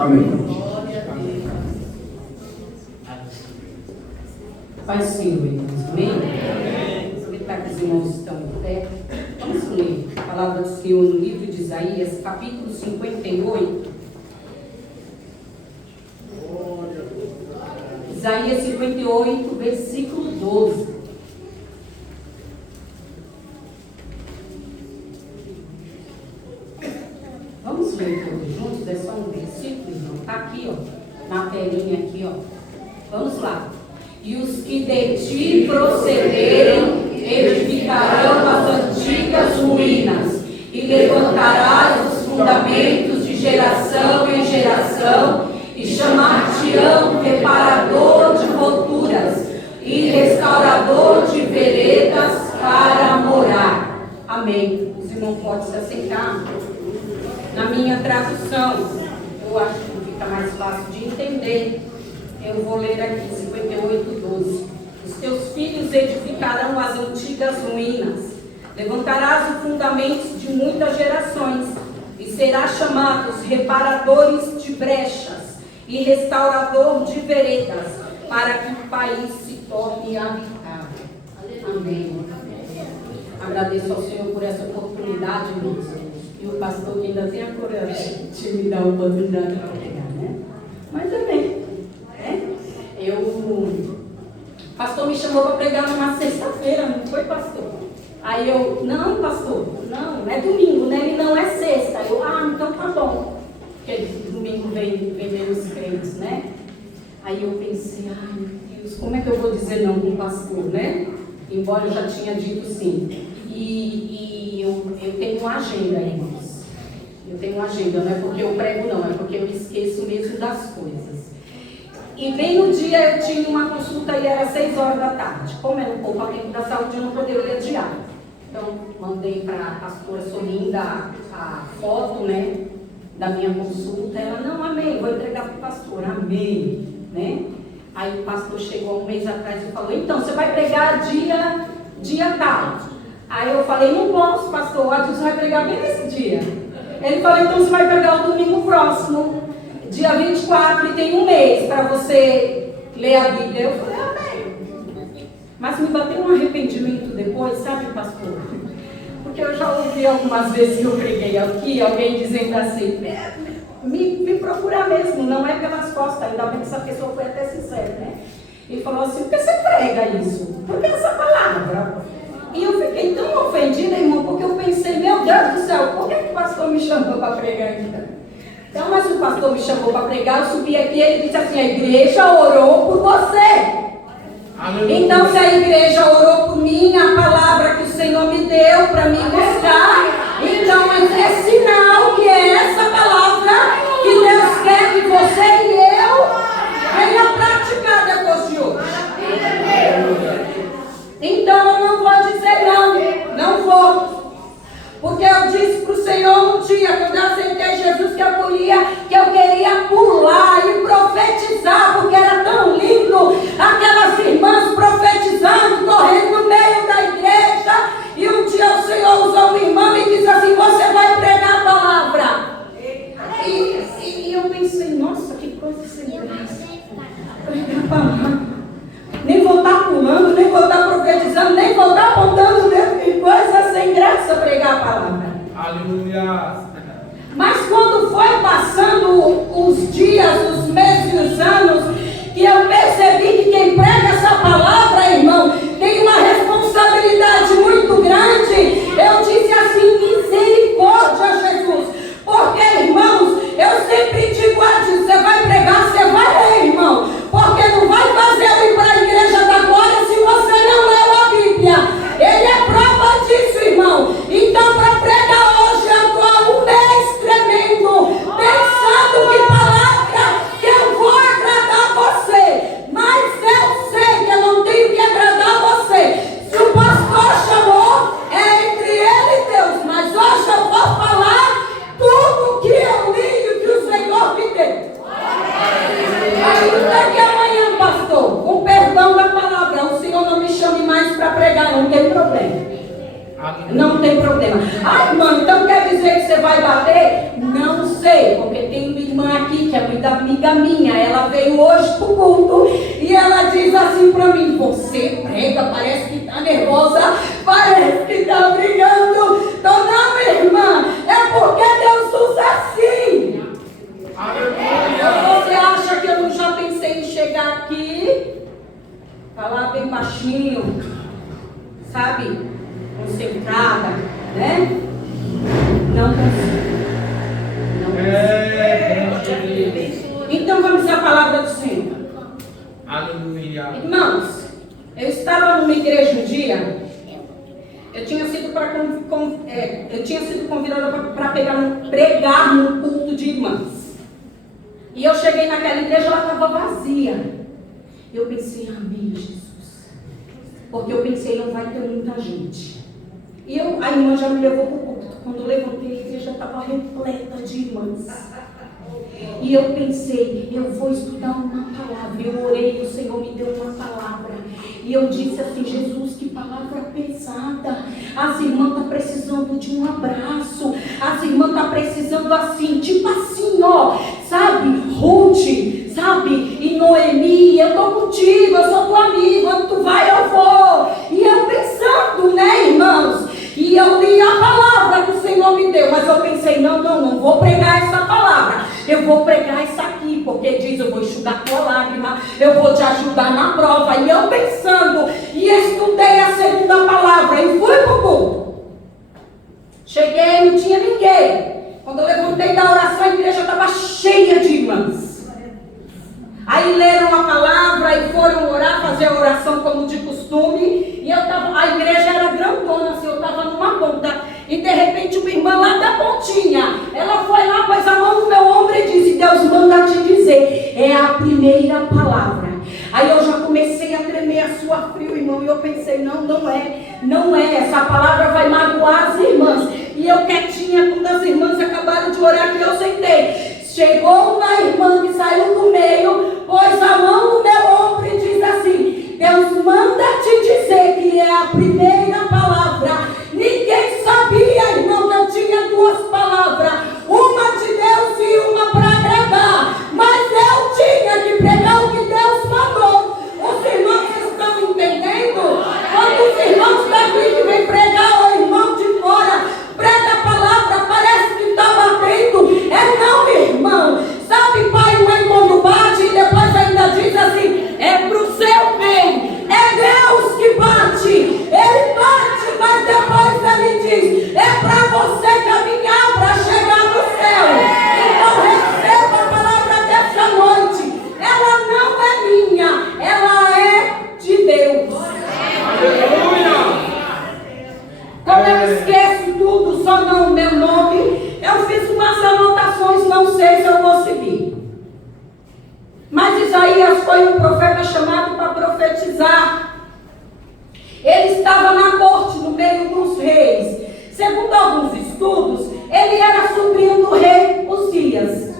Amém. Pai Senhor, irmãos. Amém? Aproveitar que os irmãos estão em pé. Vamos ler a palavra do Senhor no livro de Isaías, capítulo 58. Isaías 58, versículo 12. Vamos ler todos juntos, é só um versículo, irmão. Está aqui, ó, na telinha aqui, ó. Vamos lá. E os que de ti procederem edificarão as antigas ruínas, e levantarás os fundamentos de geração em geração, e chamar-te-ão reparador de roturas e restaurador de veredas para morar. Amém. Os irmãos podem se assentar. Na minha tradução, eu acho que fica mais fácil de entender. Eu vou ler aqui, 58:12. Os teus filhos edificarão as antigas ruínas, levantarás os fundamentos de muitas gerações, e serás chamados reparadores de brechas e restaurador de veredas, para que o país se torne habitável. Amém. Agradeço ao Senhor por essa oportunidade, irmãos. E o pastor que ainda tem a coragem de me dar a oportunidade para pregar, né? Mas também, né? O pastor me chamou para pregar numa sexta-feira, não foi, pastor? Aí eu, não, pastor, não, é domingo, né? Ele não é sexta. Eu, então tá bom. Porque domingo vem menos crentes, né? Aí eu pensei, ai meu Deus, como é que eu vou dizer não com o pastor, né? Embora eu já tinha dito sim. E eu tenho uma agenda, irmãos. Eu tenho uma agenda, não é porque eu prego não, é porque eu esqueço mesmo das coisas. E bem no dia eu tinha uma consulta e era 6 horas da tarde. Como era um pouco a tempo da saúde, eu não poderia adiar. Então, mandei para a pastora Solinda a foto, né, da minha consulta. Ela, não, amém, vou entregar para o pastor, amém, né? Aí o pastor chegou um mês atrás e falou, então, você vai pregar dia tal. Aí eu falei, não posso, pastor, o Adilson vai pregar bem nesse dia. Ele falou, então você vai pregar o domingo próximo, dia 24, e tem um mês para você ler a Bíblia. Eu falei, amém. Mas me bateu um arrependimento depois, sabe, pastor? Porque eu já ouvi algumas vezes que eu preguei aqui, alguém dizendo assim, me procurar mesmo, não é pelas costas, ainda bem que essa pessoa foi até sincera, né? Ele falou assim, por que você prega isso? Por que essa palavra? E eu fiquei tão ofendida, irmão, porque eu pensei, meu Deus do céu, por que o pastor me chamou para pregar ainda? Então, mas o pastor me chamou para pregar, eu subi aqui e ele disse assim, a igreja orou por você. Então, se a igreja orou por mim, a palavra que o Senhor me deu para me buscar, então é sinal que é essa palavra que Deus quer que você e eu venha praticar depois de hoje. Então, eu não vou dizer não vou. Porque eu disse para o Senhor um dia, quando eu aceitei Jesus, que eu queria pular e profetizar, porque era tão lindo, aquelas irmãs profetizando, correndo no meio da igreja, e um dia o Senhor usou um irmão e disse assim, você vai pregar a palavra. que é muita amiga minha, ela veio hoje pro culto e ela diz assim pra mim: você prega, parece que tá nervosa, parece que tá brigando. Então não, minha irmã, é porque Deus usa assim. Você acha que eu já pensei em chegar aqui, falar bem baixinho, sabe, concentrada, né? Não consigo. Então vamos à palavra do Senhor. Aleluia. Irmãos, eu estava numa igreja um dia. Eu tinha sido convidada para pregar num culto de irmãs. E eu cheguei naquela igreja, ela estava vazia. Eu pensei: amém, Jesus. Porque eu pensei: não vai ter muita gente. E a irmã já me levou para o culto. Quando eu levantei, a igreja estava repleta de irmãs. E eu pensei: eu vou estudar uma palavra. Eu orei, o Senhor me deu uma palavra. E eu disse assim: Jesus, que palavra pesada. As irmãs estão precisando de um abraço. As irmãs estão precisando assim, tipo assim, ó, sabe, Ruth, sabe, e Noemi, eu estou contigo, eu sou tua amiga, onde tu vai eu vou. E eu pensando, né, irmãos? E eu li a palavra que o Senhor me deu, mas eu pensei: não vou pregar essa palavra, eu vou pregar essa aqui, porque diz: eu vou enxugar tua lágrima, eu vou te ajudar na prova. E eu pensando, e estudei a segunda palavra, e fui pro culto. Cheguei, não tinha ninguém. Quando eu levantei da oração, a igreja estava cheia de irmãs. Aí leram a palavra e foram orar, fazer a oração como de costume. E a igreja era grandona, assim, eu estava numa ponta. E de repente uma irmã lá da pontinha, ela foi lá, pôs a mão no meu ombro e disse: Deus manda te dizer, é a primeira palavra. Aí eu já comecei a tremer, a suar frio, irmão. E eu pensei: não é, essa palavra vai magoar as irmãs. E eu quietinha, quando as irmãs acabaram de orar, que eu sentei. Chegou uma irmã que saiu do meio, pôs a mão no meu ombro e diz assim: Deus manda te dizer que é a primeira palavra. Ninguém sabia, irmão, que eu tinha duas palavras, uma de Deus e uma para agradar, mas eu tinha que pregar o que Deus mandou. Os irmãos estão entendendo? Quando os irmãos daqui que vem pregar, o irmão de fora prega a palavra, parece que está batendo. É não, irmão. Sabe, pai e mãe, quando bate e depois ainda diz assim: é pro seu bem. É Deus que bate. Ele bate, mas depois ele diz: é para você caminhar para chegar no céu. Então receba a palavra dessa noite. Ela não é minha, ela é de Deus. Aleluia. Como eu esqueço tudo, só não o meu nome, eu fiz umas anotações, não sei se eu vou seguir. Mas Isaías foi um profeta chamado para profetizar. Ele estava na corte, no meio dos reis. Segundo alguns estudos, ele era sobrinho do rei Uzias.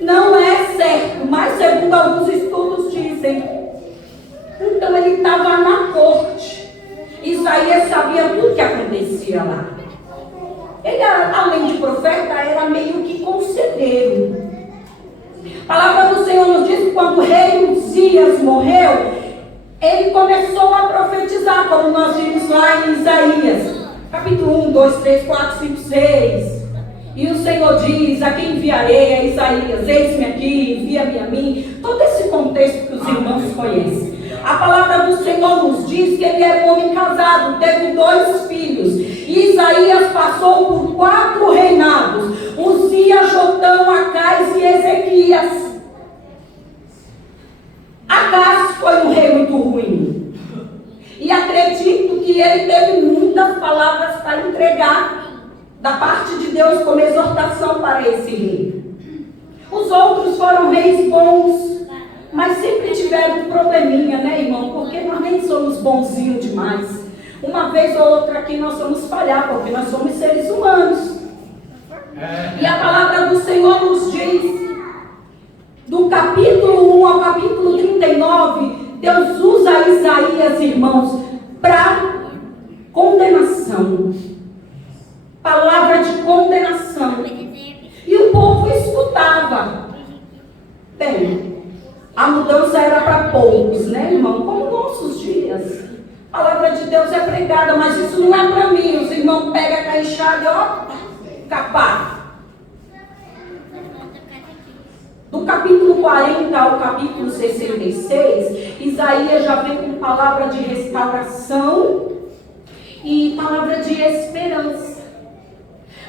Não é certo, mas segundo alguns estudos dizem. Então ele estava na corte. Isaías sabia tudo que acontecia lá. Ele, além de profeta, era meio que conselheiro. A palavra do Senhor nos diz que quando o rei Uzias morreu, ele começou a profetizar, como nós vimos lá em Isaías, capítulo 1, 2, 3, 4, 5, 6. E o Senhor diz: a quem enviarei? A Isaías: eis-me aqui, envia-me a mim. Todo esse contexto que os irmãos conhecem. A palavra do Senhor nos diz que ele era um homem casado, teve 2 filhos. E Isaías passou por 4 reinados: Uzias, Jotão, Acais e Ezequias. Acais foi um rei muito ruim. E acredito que ele teve muitas palavras para entregar da parte de Deus como exortação para esse rei. Os outros foram reis bons, mas sempre tiveram um probleminha, né, irmão? Porque nós nem somos bonzinhos demais. Uma vez ou outra aqui nós vamos falhar, porque nós somos seres humanos. E a palavra do Senhor nos diz, do capítulo 1 ao capítulo 39, Deus usa Isaías, irmãos, para condenação. Palavra de condenação. E o povo escutava. bem, a mudança era para poucos, né, irmão? Como nossos dias. A palavra de Deus é pregada, mas isso não é para mim. Os irmãos pegam a enxada e ó, capaz. Do capítulo 40 ao capítulo 66, Isaías já vem com palavra de restauração e palavra de esperança.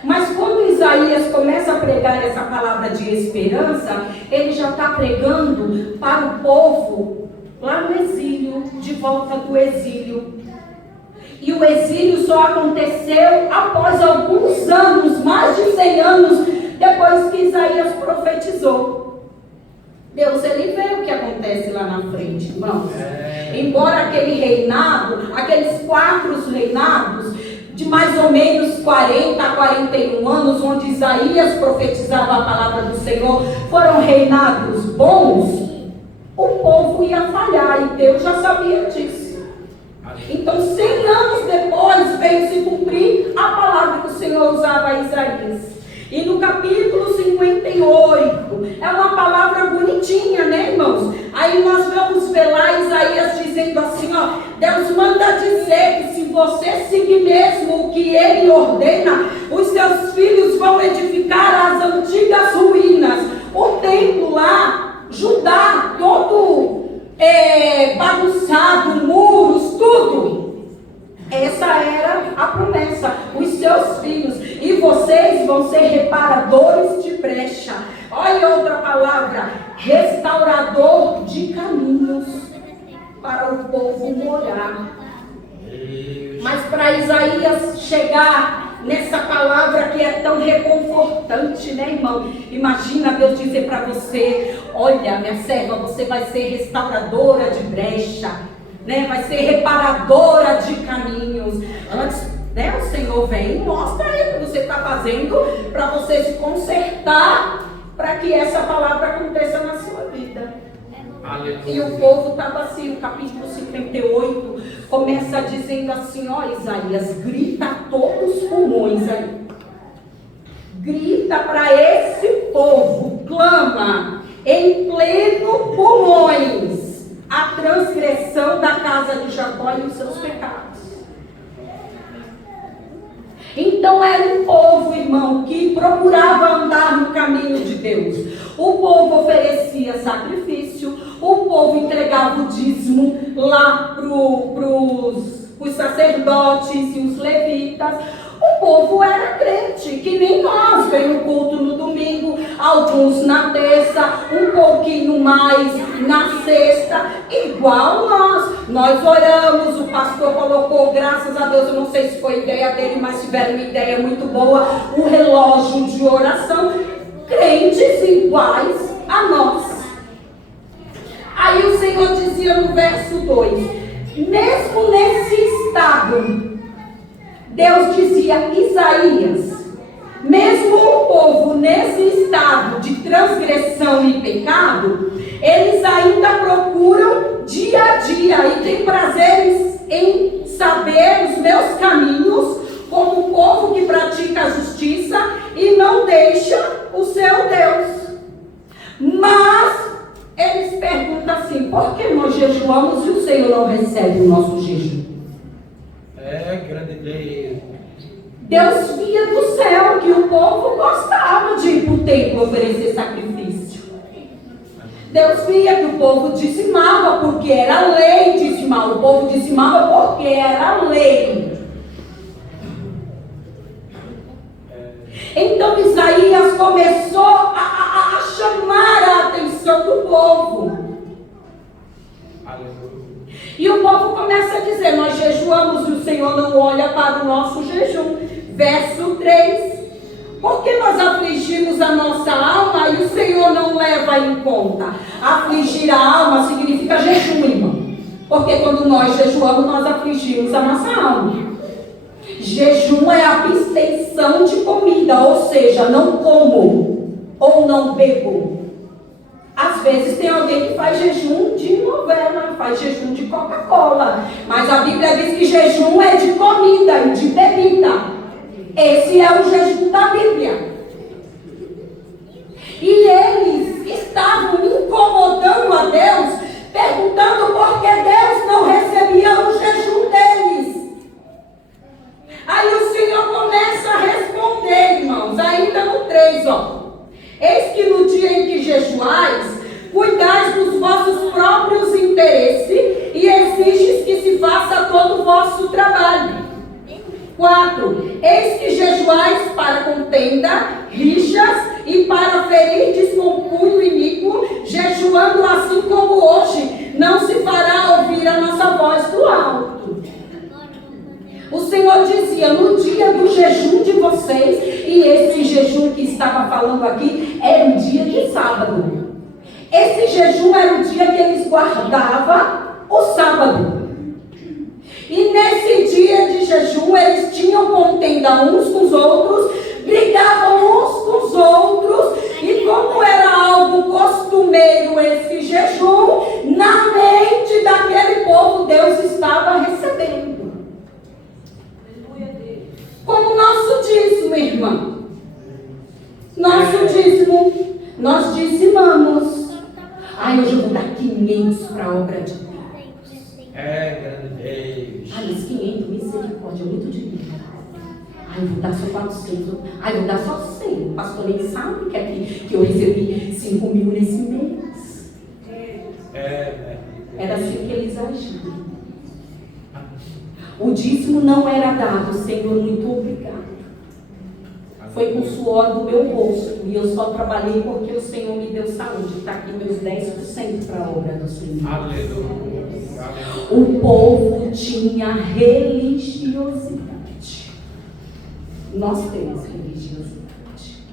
Mas quando Isaías começa a pregar essa palavra de esperança, ele já está pregando para o povo lá no exílio, de volta do exílio. E o exílio só aconteceu após alguns anos, mais de 100 anos, depois que Isaías profetizou. Deus, ele vê o que acontece lá na frente, irmãos. Embora aquele reinado, aqueles 4 reinados, de mais ou menos 40 a 41 anos, onde Isaías profetizava a palavra do Senhor, foram reinados bons, o povo ia falhar, e Deus já sabia disso. Então, 100 anos depois, veio se cumprir a palavra que o Senhor usava a Isaías. E no capítulo 58, é uma palavra bonitinha, né, irmãos? Aí nós vamos ver lá Isaías dizendo assim, ó, Deus manda dizer que se você seguir mesmo o que ele ordena, os seus filhos vão edificar as antigas ruínas. O templo lá, Judá, todo bagunçado, muros, tudo. Essa era a promessa, os seus filhos, e vocês vão ser reparadores de brecha. Olha outra palavra, restaurador de caminhos para o povo morar. Mas para Isaías chegar nessa palavra que é tão reconfortante, né, irmão? Imagina Deus dizer para você, olha, minha serva, você vai ser restauradora de brecha. Né, vai ser reparadora de caminhos. Antes, né, o Senhor vem e mostra aí o que você está fazendo para você se consertar, para que essa palavra aconteça na sua vida. Aleluia. E o povo estava assim, o capítulo 58 começa dizendo assim, ó Isaías, grita a todos os pulmões aí. Grita para esse povo, clama em pleno pulmões a transgressão da casa de Jacó e os seus pecados. Então era um povo, irmão, que procurava andar no caminho de Deus. O povo oferecia sacrifício, o povo entregava o dízimo lá para os sacerdotes e os levitas. O povo era crente, que nem nós, vem no culto no domingo, alguns na terça, um pouquinho mais na sexta, igual nós. Nós oramos, o pastor colocou, graças a Deus, eu não sei se foi ideia dele, mas tiveram uma ideia muito boa, o relógio de oração, crentes iguais a nós. Aí o Senhor dizia no verso 2, mesmo nesse estado, Deus dizia, Isaías, mesmo o povo nesse estado de transgressão e pecado, eles ainda procuram dia a dia e têm prazeres em saber os meus caminhos, como o povo que pratica a justiça e não deixa o seu Deus. Mas eles perguntam assim, por que nós jejuamos e o Senhor não recebe o nosso jejum? Grande Deus. Deus via do céu que o povo gostava de ir para o templo oferecer sacrifício. Deus via que o povo dizimava porque era lei dizimar. O povo dizimava porque era lei. Então Isaías começou a chamar a atenção do povo. E o povo começa a dizer, nós jejuamos e o Senhor não olha para o nosso jejum. Verso 3. Porque nós afligimos a nossa alma e o Senhor não leva em conta. Afligir a alma significa jejum, irmão. Porque quando nós jejuamos, nós afligimos a nossa alma. Jejum é abstenção de comida, ou seja, não como ou não bebo. Às vezes tem alguém que faz jejum de novela, faz jejum de Coca-Cola. Mas a Bíblia diz que jejum é de comida e de bebida. Esse é o jejum da Bíblia. E eles estavam incomodando eis que jejuais para contenda, rixas, e para ferir com punho iníquo, jejuando assim como hoje, não se fará ouvir a nossa voz do alto. O Senhor dizia, no dia do jejum de vocês, e esse jejum que estava falando aqui, era um dia de sábado. Esse jejum era o dia que eles guardavam o sábado. E nesse dia de jejum, eles tinham contenda uns com os outros, brigavam uns com os outros, e como era algo costumeiro esse jejum, na mente daquele povo, Deus estava recebendo. Como nosso dízimo, irmã. Nosso dízimo, nós dizimamos. Hoje eu vou dar 500 para a obra de Deus. Grande Deus. Mas 500, misericórdia, é muito dinheiro. Eu vou dar só 400. Eu vou dar só 100. O pastor nem sabe que eu recebi 5 mil nesse mês. Era assim que eles agiam. O dízimo não era dado, Senhor, muito obrigado. Foi com o suor do meu rosto, e eu só trabalhei porque o Senhor me deu saúde. Está aqui meus 10% para a obra do Senhor. Aleluia. O povo tinha religiosidade. Nós temos religiosidade.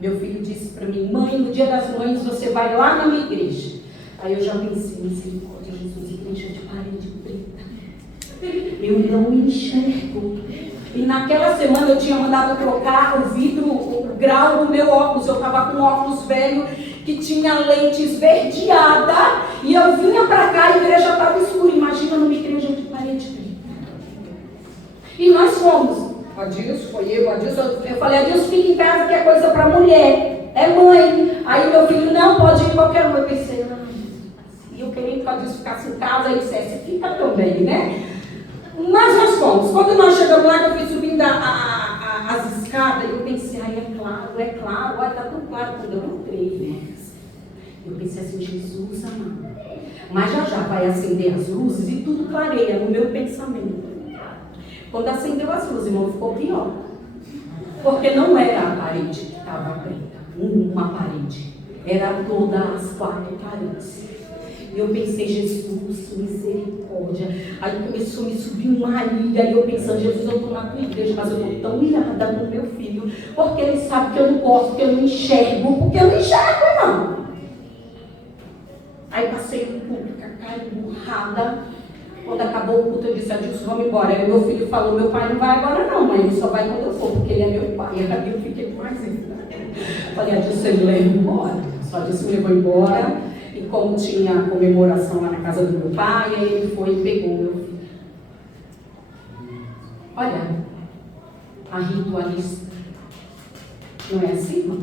Meu filho disse para mim, mãe, no dia das mães você vai lá na minha igreja. Aí eu já pensei, misericórdia, Jesus, igreja de parede preta. Eu não enxergo. E naquela semana eu tinha mandado trocar o vidro, o grau do meu óculos. Eu estava com um óculos velho que tinha lente esverdeada. E eu vinha para cá, a igreja estava escura. Imagina numa igreja de parede preta. E nós fomos. Adilson, foi eu, Adilson. Eu falei, Adilson, fica em casa que é coisa para mulher. É mãe. Aí meu filho, não, pode ir qualquer um. Eu pensei, não. E eu querendo que o Adilson ficasse em casa, ele dissesse, fica também, né? Mas nós fomos. Quando nós chegamos lá, que eu fui subindo as escadas, eu pensei, é claro, olha, está tão claro quando eu entrei. Eu pensei assim, Jesus amado. Mas já vai acender as luzes e tudo clareia no meu pensamento. Quando acendeu as luzes, irmão, ficou pior. Porque não era a parede que estava preta, uma parede. Era todas as 4 paredes. E eu pensei, Jesus, misericórdia. Aí começou a me subir uma ira. E eu pensando, Jesus, eu estou na tua igreja, mas eu estou tão irada com meu filho. Porque ele sabe que eu não gosto, que eu não enxergo. Porque eu não enxergo, não. Aí passei no público, a cara emburrada. Quando acabou o culto, eu disse, Adilson, vamos embora. Aí meu filho falou, meu pai não vai agora não, mãe. Ele só vai quando eu for, porque ele é meu pai. E aí eu fiquei mais irritada. Falei, Adilson, ele levou embora. Só Adilson me levou embora. E como tinha comemoração lá na casa do meu pai, aí ele foi e pegou meu filho. Olha, a ritualista. Não é assim, irmão?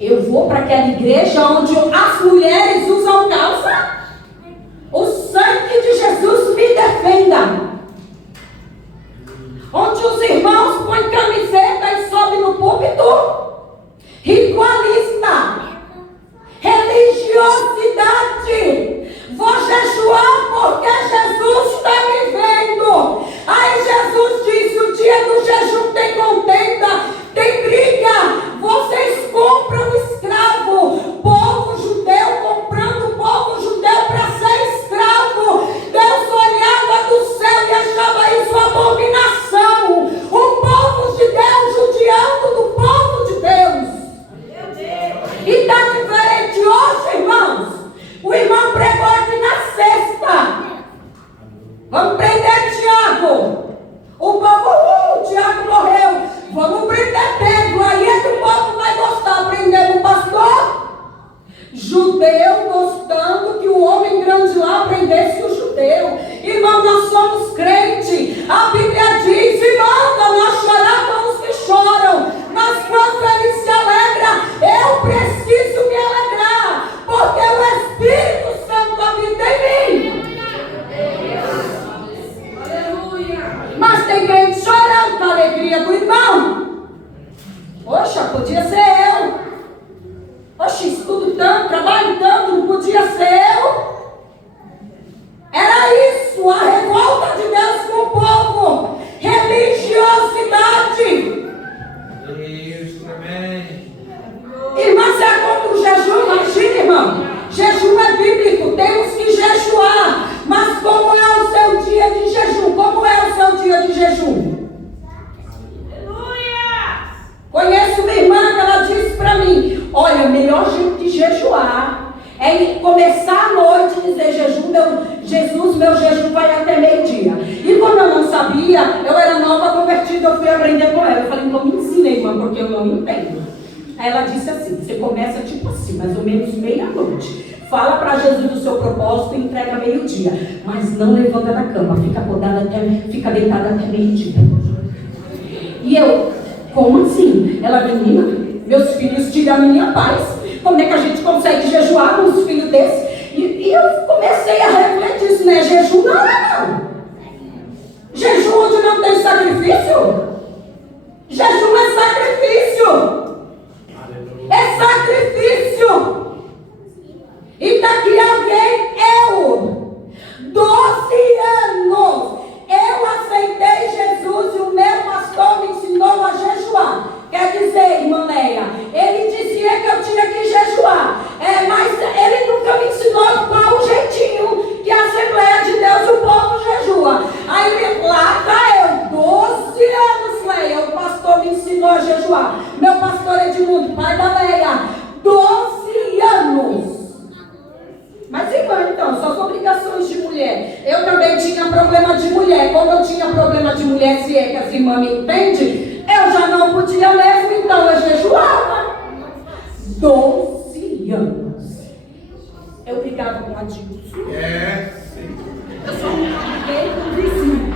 Eu vou para aquela igreja onde as mulheres usam calça. O sangue de Jesus me defenda. Onde os irmãos põem camiseta e sobem no púlpito. Ritualista. Religiosidade. Vou jejuar porque Jesus está me vendo. Aí Jesus disse, o dia do jejum tem contenda, tem briga. Vocês compram escravo. Povo judeu comprando o povo judeu para ser escravo. Deus olhava do céu e achava isso abominação. O povo de Deus judiando do povo de Deus. E está diferente hoje, irmãos. O irmão pregou aqui na sexta. Vamos prender Tiago. O povo, Tiago morreu. Vamos prender Pedro. Aí é que o povo vai gostar. Prendendo o pastor. Judeu gostando que o homem grande lá prendesse o judeu. Irmão, nós somos crentes. A Bíblia diz, e manda nós chorar com os que choram. Mas quando ele se alegra, eu preciso me alegrar. Porque o Espírito Santo habita em mim. Mas tem gente chorando com a alegria do irmão. Poxa, podia ser eu. Oxe, estudo tanto, trabalho tanto, não podia ser eu. Era isso, a revolta de Deus com o povo. Religioso. É começar a noite e dizer jejum, Jesus, meu jejum vai até meio-dia. E como eu não sabia, eu era nova convertida, eu fui aprender com ela. Eu falei, então me ensine, irmã, porque eu não entendo. Aí ela disse assim, você começa tipo assim, mais ou menos meia-noite. Fala para Jesus o seu propósito e entrega meio-dia. Mas não levanta da cama, fica deitada até meio-dia. E eu, como assim? Ela, menina, meus filhos tiram a minha paz. Como é que a gente consegue jejuar com os filhos desses? E eu comecei a refletir, isso não é jejum, não. Jejum onde não tem sacrifício? Jejum é sacrifício. É sacrifício. E tá aqui alguém, 12 anos, eu aceitei Jesus e o meu pastor me ensinou a jejuar. Quer dizer, irmã Leia, ele dizia que eu tinha que jejuar, mas ele nunca me ensinou qual o jeitinho que a Assembleia de Deus, o povo jejua. Aí lá tá eu, 12 anos, Leia, o pastor me ensinou a jejuar. Meu pastor Edmundo, pai da Leia, 12 anos. Mas irmã, então, suas obrigações de mulher. Eu também tinha problema de mulher. Como eu tinha problema de mulher, se é que as irmãs me entendem, eu já não podia mesmo, então eu jejuava. 12 anos. Eu brigava com a Dilson. Eu só não briguei com o vizinho.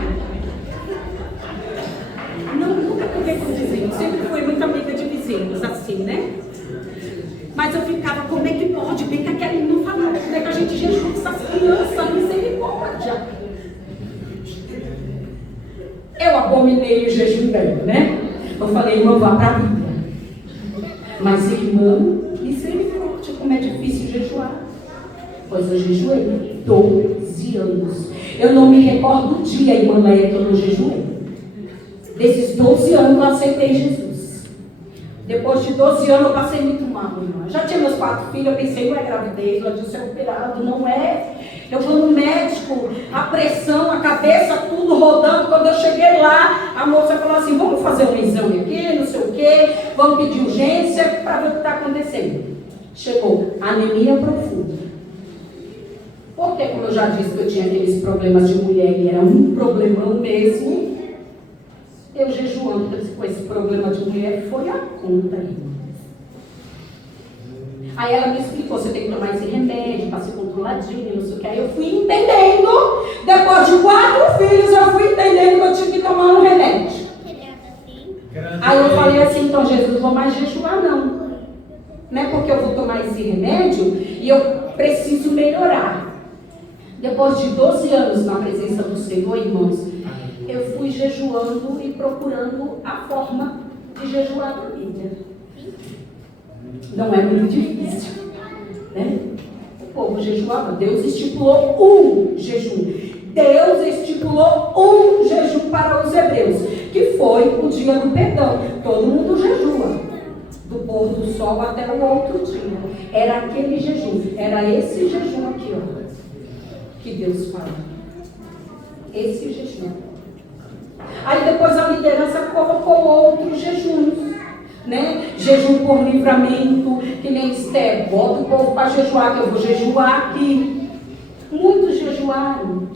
Nunca briguei com o vizinho. Sempre fui muito amiga de vizinhos, assim, né? Mas eu ficava, como é que pode? Bem que aquela irmã falava, como é que a gente jejua com essas crianças? Misericórdia. Eu abominei o jejum dela, né? Eu falei, irmã, vá para a Bíblia. Mas, irmã, misericórdia, como é difícil jejuar. Pois eu jejuei 12 anos. Eu não me recordo do dia, irmã Leia, que eu não jejuei. Desses 12 anos eu aceitei Jesus. Depois de 12 anos eu passei muito mal, irmã. Já tinha meus 4 filhos, eu pensei, não é gravidez, ela disse, é operado, não é. Eu vou no médico, a pressão, a cabeça, tudo rodando. Quando eu cheguei lá, a moça falou assim, vamos fazer um exame aqui, não sei o quê, vamos pedir urgência para ver o que está acontecendo. Chegou, anemia profunda. Porque, como eu já disse que eu tinha aqueles problemas de mulher e era um problemão mesmo, eu jejuando com esse problema de mulher foi a conta, irmã. Aí ela me explicou, você tem que tomar esse remédio para ser controladinho, não sei o que. Aí eu fui entendendo, depois de 4 filhos, eu fui entendendo que eu tinha que tomar um remédio. Aí eu falei assim, então Jesus, não vou mais jejuar não. Não é porque eu vou tomar esse remédio e eu preciso melhorar. Depois de 12 anos na presença do Senhor, irmãos, eu fui jejuando e procurando a forma de jejuar na Bíblia. Não é muito difícil, né? O povo jejuava. Deus estipulou um jejum. Deus estipulou um jejum para os hebreus, que foi o dia do perdão. Todo mundo jejua, do pôr do sol até o outro dia. Era aquele jejum, era esse jejum aqui, ó, que Deus fala. Esse jejum. Aí depois a liderança colocou outros jejuns, né? Jejum por livramento, que nem Esther, bota o povo para jejuar, que eu vou jejuar aqui. Muitos jejuaram,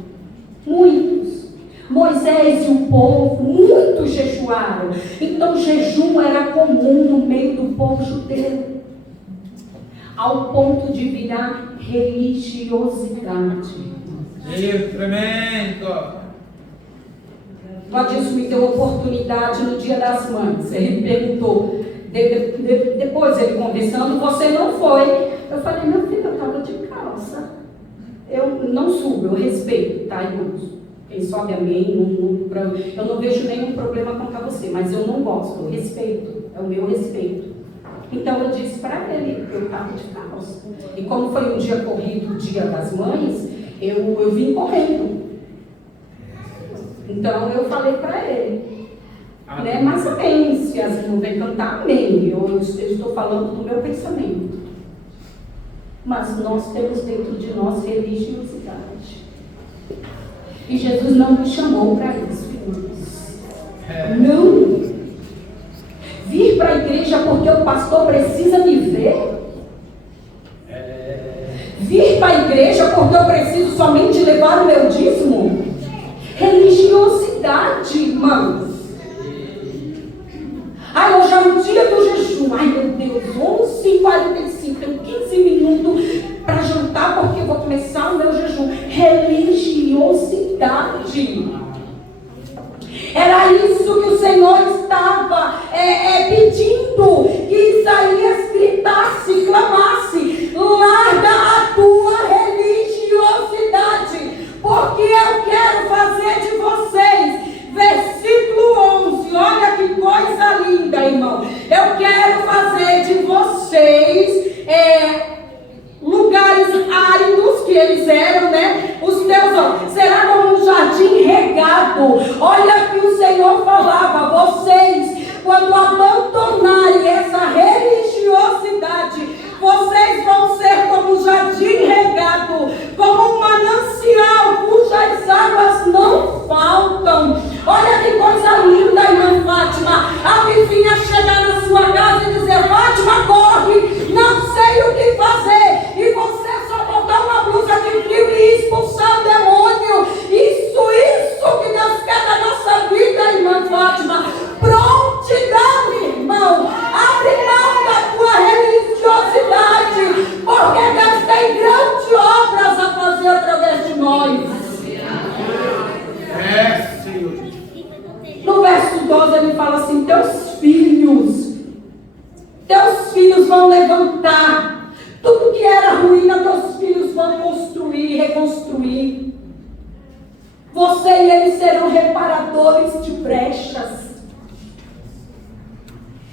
muitos. Moisés e o povo, muitos jejuaram. Então jejum era comum no meio do povo judeu, ao ponto de virar religiosidade. Tremendo. Adilson me deu oportunidade no Dia das Mães. Ele perguntou, depois ele conversando, você não foi? Eu falei, meu filho, eu estava de calça. Eu não subo, eu respeito, tá, irmãos? Quem sobe a mim, eu não vejo nenhum problema contra você, mas eu não gosto, eu respeito, é o meu respeito. Então eu disse para ele, eu estava de calça. E como foi um dia corrido, o Dia das Mães, eu vim correndo. Então eu falei para ele, né? Mas amém, se as irmãs vêm cantar, amém. Eu estou falando do meu pensamento. Mas nós temos dentro de nós religiosidade. E Jesus não nos chamou para isso, irmãos. Não. Vir para a igreja porque o pastor precisa me ver. vir para a igreja porque eu preciso somente levar o meu dízimo? Religiosidade, irmãos. Ai, hoje é o dia do jejum. Ai, meu Deus, 11h45, tenho 15 minutos para jantar porque eu vou começar o meu jejum. Religiosidade. Era isso que o Senhor estava pedindo, que Isaías gritasse, clamasse: larga a tua religiosidade, porque eu quero fazer de vocês. Versículo 11, olha que coisa linda, irmão. Eu quero fazer de vocês lugares áridos, que eles eram, né? Os teus, será como um jardim regado. Olha que o Senhor falava: vocês, quando abandonarem essa religiosidade, vocês vão ser como um jardim regado, como um manancial cujas águas não faltam. Olha que coisa linda, irmã Fátima. A vizinha chegar na sua casa e dizer: Fátima, corre, não sei o que fazer. E você só botar uma blusa de frio e expulsar o demônio. Isso que Deus quer da nossa vida, irmã Fátima. Prontidão, irmão. Abre mão da tua religiosidade, porque Deus tem grandes obras a fazer através de nós. Senhor. No verso 12 ele fala assim: teus filhos vão levantar. Tudo que era ruína, teus filhos vão construir, reconstruir. Você e eles serão reparadores de brechas.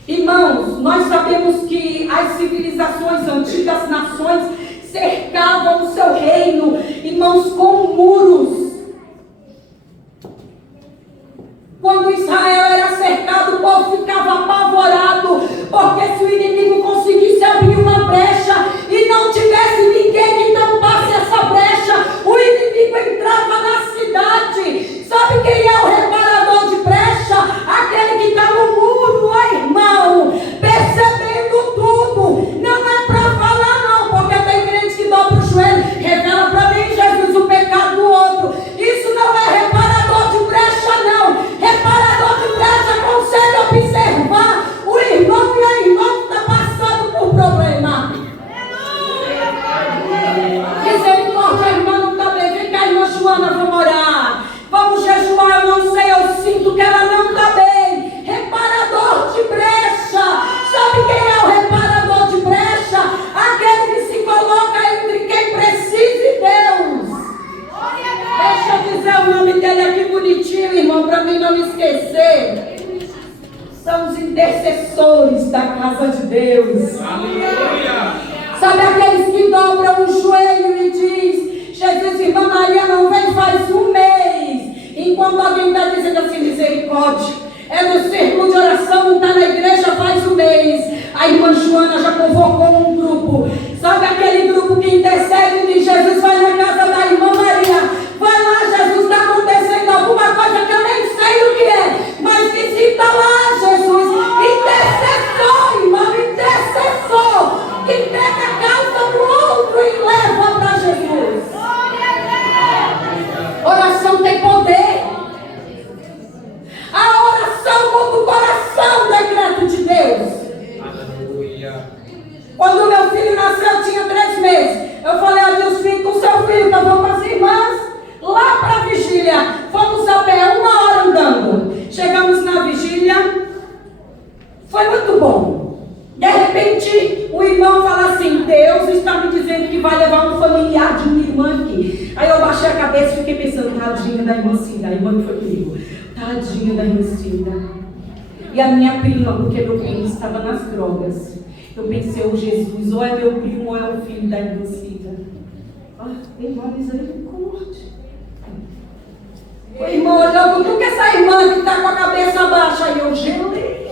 Irmãos, nós sabemos que as civilizações antigas, nações, cercavam o seu reino, irmãos, com muros. Quando Israel era cercado, o povo ficava apavorado, porque se o inimigo conseguisse abrir uma brecha e não tivesse ninguém que tampasse essa brecha, o inimigo entrava na cidade. Sabe quem é o reparador de brecha? Aquele que está no muro, ó irmão, percebendo tudo. Não é para falar não, porque tem crente que dobra o joelho, revela para mim, Jesus, o pecado do outro. Isso não é reparador de brecha não. Reparador de brecha consegue observar o irmão e a irmã que está passando por problema. Misericórdia, a irmã não está bem. Vem cá, irmã Joana, vamos orar. Vamos jejuar, eu não sei, eu sinto que ela não está bem. Reparador de brecha. Sabe quem é o reparador de brecha? Aquele que se coloca entre quem precisa e Deus. Deixa eu dizer o nome dele aqui bonitinho, irmão, para mim não me esquecer. São os intercessores da casa de Deus. Aleluia. Sabe aqueles que dobram o joelho e diz: Jesus, irmã Maria não vem faz um mês. Enquanto alguém está dizendo assim: misericórdia, é no círculo de oração, não está na igreja faz um mês. A irmã Joana já convocou um grupo. Sabe aquele grupo que intercede e diz: Jesus, vai na casa da irmã Maria. Vai lá, Jesus, está acontecendo alguma coisa que eu nem sei o que é, mas visita lá, Jesus. Intercessor, irmão, intercessor, que pega a causa do outro e leva para Jesus. Oração tem poder. A oração muda o coração, decreto de Deus. Aleluia. Quando meu filho nasceu, eu tinha 3 meses. Eu falei: adeus, filho, com seu filho, então vamos com as irmãs lá para a vigília. Fomos a pé 1 hora andando. Chegamos na vigília. Foi muito bom. De repente, o irmão fala assim: Deus está me dizendo que vai levar um familiar de uma irmã aqui. Aí eu baixei a cabeça e fiquei pensando: tadinha da irmã Cida, a irmã que foi comigo. Tadinha da irmã Cida. E a minha prima, porque meu primo estava nas drogas. Eu pensei: oh Jesus, ou é meu primo ou é o filho da irmã Cida. Irmã, misericórdia. O irmão olhou, com que essa irmã que está com a cabeça baixa. Aí eu gelei.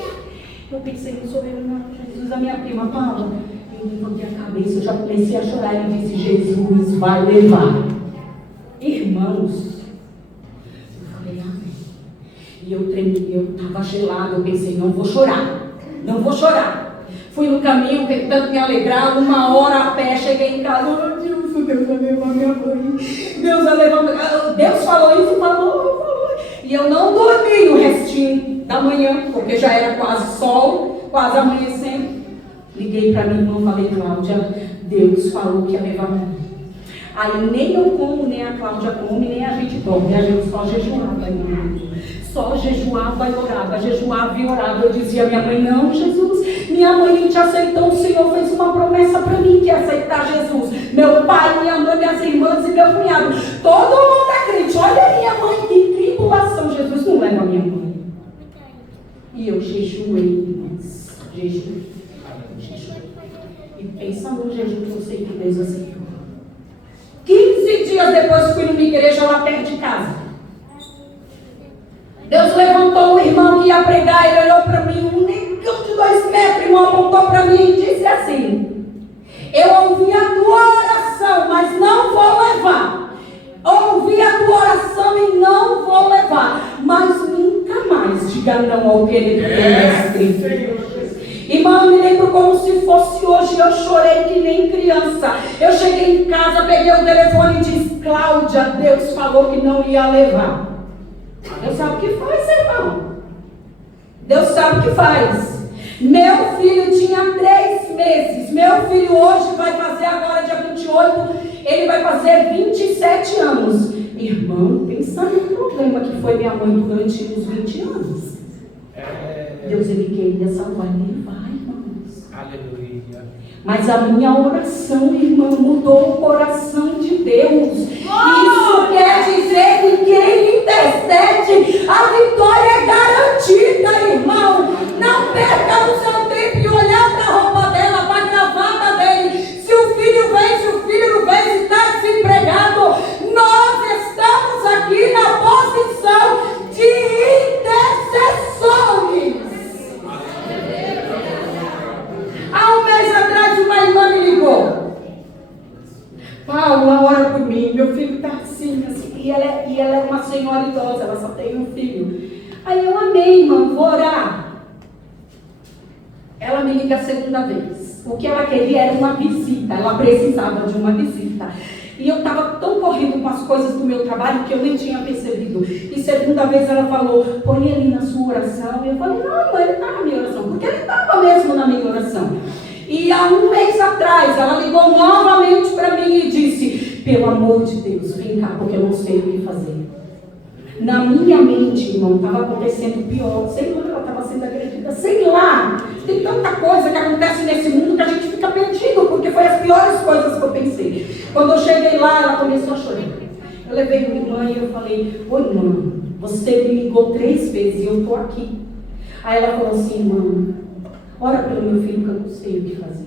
Eu pensei: não sou eu não, Jesus. A minha prima Paula, eu levantei a cabeça, eu já comecei a chorar e disse: Jesus vai levar. Irmãos, eu falei: amém. E eu tremi, eu estava gelada, eu pensei: não vou chorar, não vou chorar. Fui no caminho tentando me alegrar, 1 hora a pé, cheguei em casa: oh Deus, Deus vai levar minha mãe. Deus vai levar. Deus falou isso, falou. E eu não dormi o restinho da manhã, porque já era quase sol, quase amanhecendo. Liguei para minha irmã, falei, Cláudia, Deus falou que ia levar minha mãe. Aí nem eu como, nem a Cláudia come, nem a gente dorme. A gente só jejuava, só jejuava e orava, jejuava e orava. Eu dizia à minha mãe, não, Jesus, minha mãe te aceitou, o Senhor fez uma promessa para mim, que ia aceitar Jesus. Meu pai, minha mãe, minhas irmãs e meu cunhado, todo mundo é crente. Olha minha mãe, que tribulação, Jesus não leva a minha mãe. E eu jejuei, irmãos, jejuei. E pensa no jejum que eu sei que Deus aceitou. 15 dias depois fui numa igreja lá perto de casa. Deus levantou um irmão que ia pregar, ele olhou para mim, um negão de 2 metros, o irmão apontou para mim e disse assim, eu ouvi a tua oração, mas não vou levar. Ouvi a tua oração e não vou levar. Mas nunca mais diga não ao querido mestre. Irmã, eu me lembro como se fosse hoje, eu chorei que nem criança. Eu cheguei em casa, peguei o telefone e disse, Cláudia, Deus falou que não ia levar. Deus sabe o que faz, irmão. Deus sabe o que faz. Meu filho tinha 3 meses. Meu filho hoje vai fazer agora, dia 28, ele vai fazer 27 anos. Irmão, pensa no problema que foi minha mãe durante os 20 anos. Deus, ele queria salvar e vai, irmãos. Aleluia. Mas a minha oração, irmão, mudou o coração de Deus. Isso quer dizer que quem intercede, a vitória é garantida, irmão. Não perca o seu tempo e olhar para a roupa dela, para a gravata dele. Se o filho vem, se o filho não vem, se está desempregado. Nós estamos aqui na posição de intercessores. Há um mês atrás uma irmã me ligou. Paula, ora por mim, meu filho está assim, e ela é uma senhora idosa, ela só tem um filho. Aí eu amei, irmã, vou orar. Ela me liga a segunda vez. O que ela queria era uma visita, ela precisava de uma visita. E eu estava tão correndo com as coisas do meu trabalho que eu nem tinha percebido. E segunda vez ela falou, põe ele na sua oração. E eu falei, não, ele está na minha oração. Porque ele estava mesmo na minha oração. E há um mês atrás, ela ligou novamente para mim e disse, pelo amor de Deus, vem cá, porque eu não sei o que fazer. Na minha mente, irmão, estava acontecendo pior. Sei lá, ela estava sendo agredida. Sei lá, tem tanta coisa que acontece nesse mundo que a gente fica perdido, porque foi as piores coisas que eu pensei. Quando eu cheguei lá, ela começou a chorar. Eu levei minha irmã e eu falei, oi irmã, você me ligou 3 vezes e eu estou aqui. Aí ela falou assim, irmã, ora pelo meu filho que eu não sei o que fazer.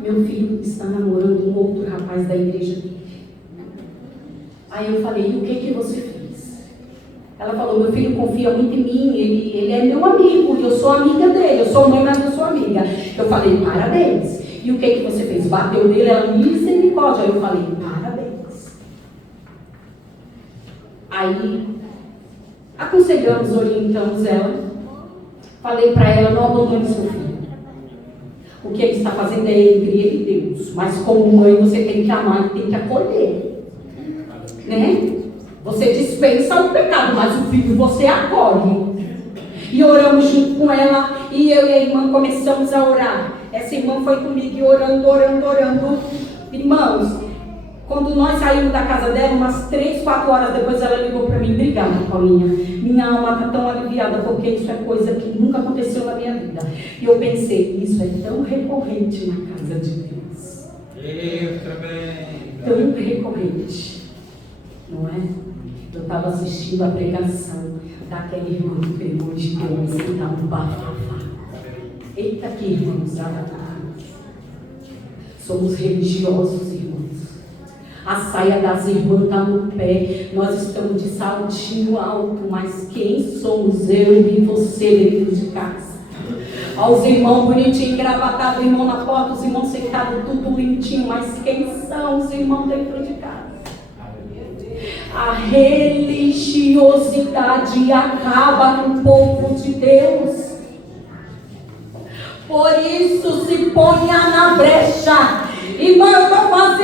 Meu filho está namorando um outro rapaz da igreja dele. Aí eu falei, e o que você fez? Ela falou, meu filho confia muito em mim, ele é meu amigo, e eu sou amiga dele, eu sou mãe, mas eu sou amiga. Eu falei, parabéns. E o que você fez? Bateu nele, ela, misericórdia. Aí eu falei, parabéns. Aí, aconselhamos, orientamos ela. Falei para ela, não abandone seu filho. O que ele está fazendo é entre ele e Deus. Mas como mãe, você tem que amar e tem que acolher. Né? Você dispensa o pecado, mas o filho você acolhe. E oramos junto com ela, e eu e a irmã começamos a orar. Essa irmã foi comigo e orando. Irmãos, quando nós saímos da casa dela, umas 3, 4 horas depois, ela ligou para mim, obrigada, Paulinha. Minha alma está tão aliviada, porque isso é coisa que nunca aconteceu na minha vida. E eu pensei, isso é tão recorrente na casa de Deus. Eu também. Tão recorrente. Não é? Eu estava assistindo a pregação daquele irmão que pegou de Deus e dá um bafafá. Eita que irmãos, somos religiosos, irmãos. A saia das irmãs está no pé, nós estamos de saltinho alto, mas quem somos eu e você dentro de casa? Aos irmãos bonitinhos, engravatados, irmão na porta, os irmãos sentados, tudo bonitinho, mas quem são os irmãos dentro de casa? A religiosidade acaba com o povo de Deus. Por isso se ponha na brecha. Irmão, eu estou fazendo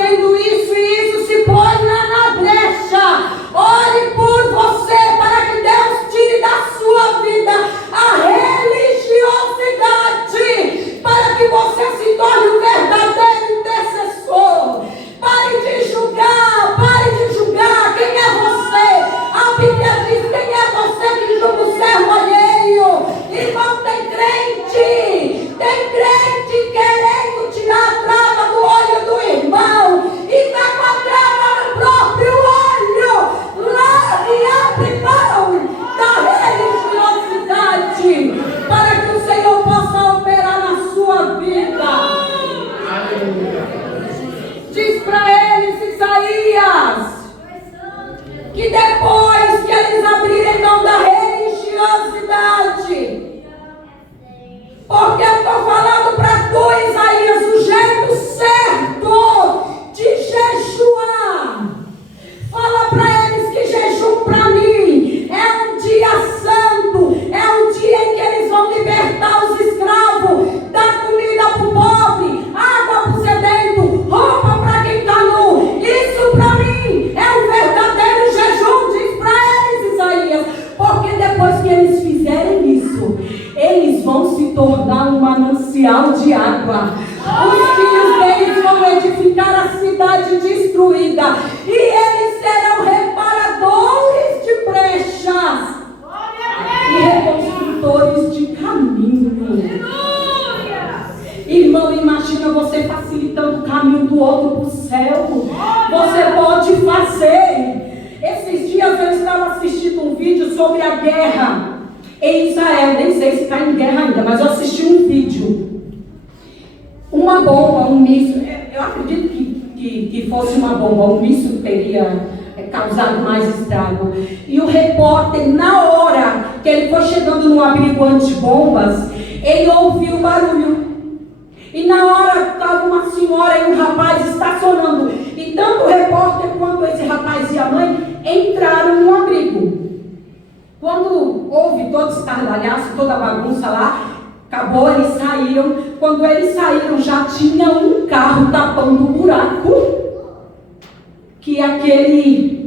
você facilitando o caminho do outro para o céu. Você pode fazer. Esses dias eu estava assistindo um vídeo sobre a guerra em Israel. Nem sei se está em guerra ainda, mas eu assisti um vídeo. Uma bomba, um míssil. Eu acredito que fosse uma bomba, um míssil teria causado mais estrago. E o repórter, na hora que ele foi chegando no abrigo antibombas, ele ouviu o barulho. E na hora estava uma senhora e um rapaz estacionando. E tanto o repórter quanto esse rapaz e a mãe entraram no abrigo. Quando houve todo esse estardalhaço, toda a bagunça lá, acabou, eles saíram. Quando eles saíram, já tinha um carro tapando o buraco que aquele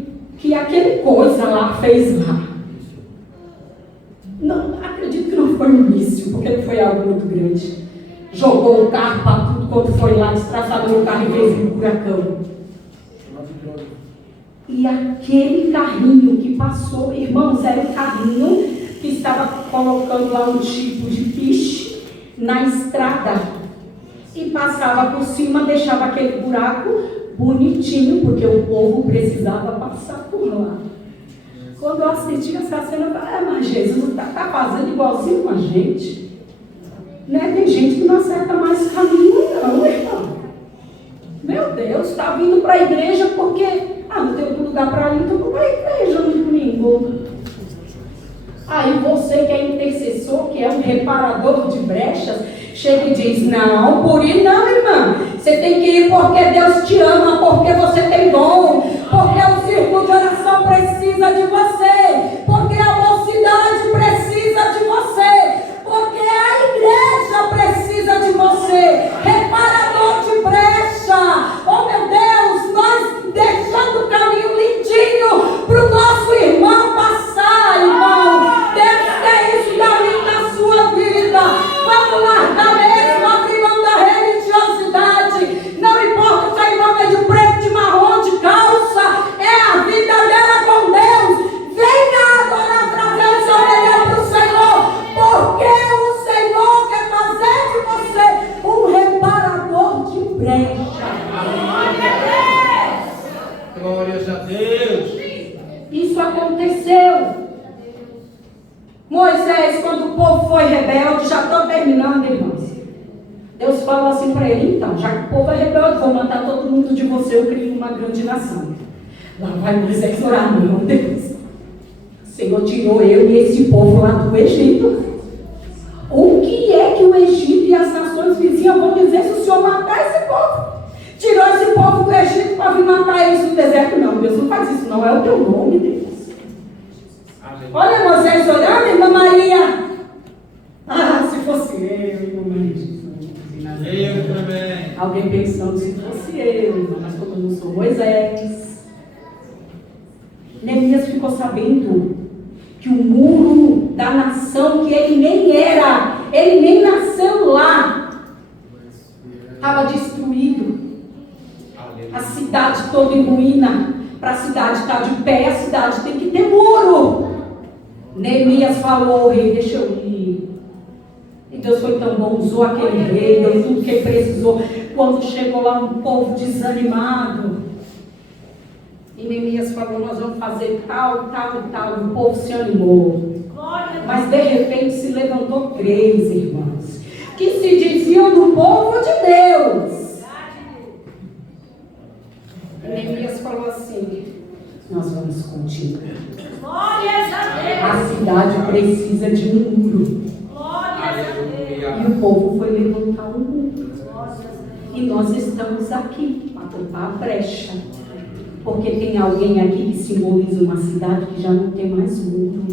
coisa lá fez lá. Não, acredito que não foi um míssil, porque foi algo muito grande. Jogou o carro para tudo quanto foi lá, destraçador o carro e fez um buracão. E aquele carrinho que passou, irmãos, era um carrinho que estava colocando lá um tipo de piche na estrada. E passava por cima, deixava aquele buraco bonitinho, porque o povo precisava passar por lá. Quando eu assisti essa cena, eu falei, mas Jesus está fazendo igualzinho com a gente. Né? Tem gente que não acerta mais caminho, não, irmão. Meu Deus, está vindo para a igreja porque, não tem outro lugar para ir, então vou para a igreja no domingo. Aí você que é intercessor, que é um reparador de brechas, chega e diz, não, por ir não, irmã. Você tem que ir porque Deus te ama, porque você tem dom, porque o círculo de oração precisa de você, porque a mocidade precisa de você, porque a igreja precisa de você. Reparador de brecha. Oh meu Deus, nós deixando o caminho lindinho para o nosso irmão passar, irmão. Deus quer isso da minha e da sua vida. Vamos largar mesmo, abrir mão da religiosidade. Não importa se a irmã é de preto, de marrom, de calça. É a vida dela com Deus. Venha adorar, trazer o seu melhor para o Senhor. Porque o Senhor quer fazer de você um reparador de brecha. Glórias a Deus. Isso aconteceu. Moisés, quando o povo foi rebelde, já estou terminando, irmãos. Deus falou assim para ele, então, já que o povo é rebelde, vou matar todo mundo de você, eu crio uma grande nação. Lá vai Moisés orar, meu Deus. O Senhor tirou eu e esse povo lá do Egito. O que é que o Egito e as nações vizinhas vão dizer se o Senhor matar esse povo? Tirou esse povo do Egito para vir matar eles no deserto? Não, Deus não faz isso, não é o teu nome, Deus. Olha Moisés orando, irmã Maria. Se fosse eu, irmã Maria. Eu também. Alguém pensando, se fosse eu, irmã, mas como eu não sou Moisés. Neemias ficou sabendo que o muro da nação, que ele nem era, ele nem nasceu lá, estava destruído. A cidade toda em ruína. Para a cidade estar de pé, a cidade tem que ter muro. Neemias falou, rei, deixa eu ir. E Deus foi tão bom, usou aquele rei, deu tudo que ele precisou. Quando chegou lá um povo desanimado, e Neemias falou, nós vamos fazer tal, tal e tal. O povo se animou. Mas de repente se levantou 3 irmãos, que se diziam do povo de Deus. Neemias falou assim, nós vamos continuar. A cidade precisa de um muro. E o povo foi levantar um muro. E nós estamos aqui para tapar a brecha. Porque tem alguém aqui que simboliza uma cidade que já não tem mais muro.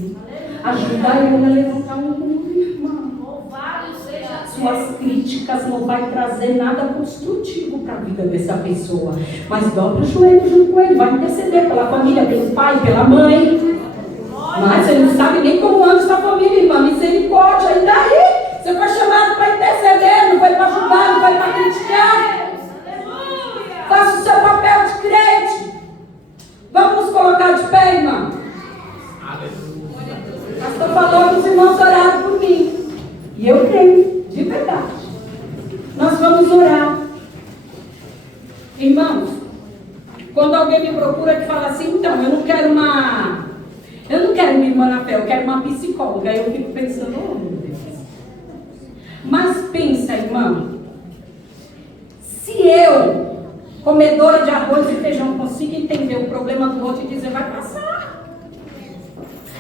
Ajuda ele a levantar um muro, irmão. Suas críticas não vai trazer nada construtivo para a vida dessa pessoa. Mas dobra o joelho junto com ele, vai interceder pela família, pelo pai, pela mãe. Mas você não sabe nem como anda essa família, irmã. Misericórdia, e daí? Você foi chamado para interceder, não foi para ajudar, não foi para criticar. Faça o seu papel de crente. Vamos nos colocar de pé, irmã. Pastor falou que os irmãos oraram por mim. E eu creio, de verdade. Nós vamos orar. Quando alguém me procura que fala assim, então, eu não quero uma irmã na fé, eu quero uma psicóloga. Aí eu fico pensando, oh meu Deus. Mas pensa, irmão, se eu, comedora de arroz e feijão, consigo entender o problema do outro e dizer, vai passar.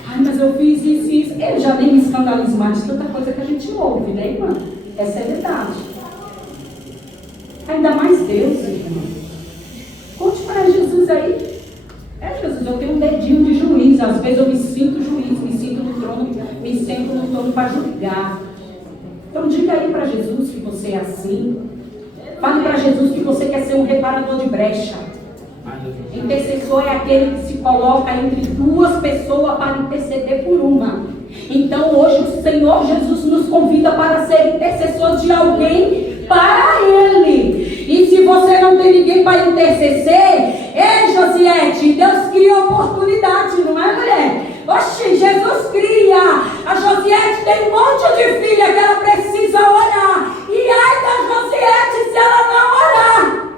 Ai, mas eu fiz isso e isso. Eu já nem me escandalizo mais de tanta coisa que a gente ouve, né, irmã? Essa é a verdade. Ainda mais Deus, irmão. Conte para Jesus aí. Jesus, eu tenho um dedinho de juiz. Às vezes eu me sinto juiz, me sinto no trono, me sento no trono para julgar. Então diga aí para Jesus que você é assim. Fale para Jesus que você quer ser um reparador de brecha. Intercessor é aquele que se coloca entre duas pessoas para interceder por uma. Então hoje o Senhor Jesus nos convida para ser intercessor de alguém para Ele. E se você não tem ninguém para interceder, Josiete, Deus cria oportunidade, não é, mulher? Oxi, Jesus cria. A Josiete tem um monte de filha que ela precisa orar. E ai da Josiete se ela não orar.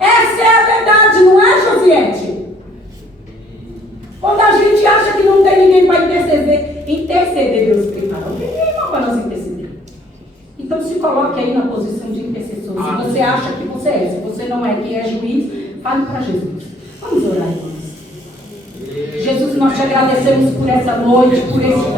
Essa é a verdade, não é, Josiete? Quando a gente acha que não tem ninguém para interceder, Deus preparou ninguém para nós interceder. Então se coloque aí na posição de intercessor. Se você acha que você é, se você não é, que é juiz, fale para Jesus. Vamos orar, irmãos. Jesus, nós te agradecemos por essa noite, por esse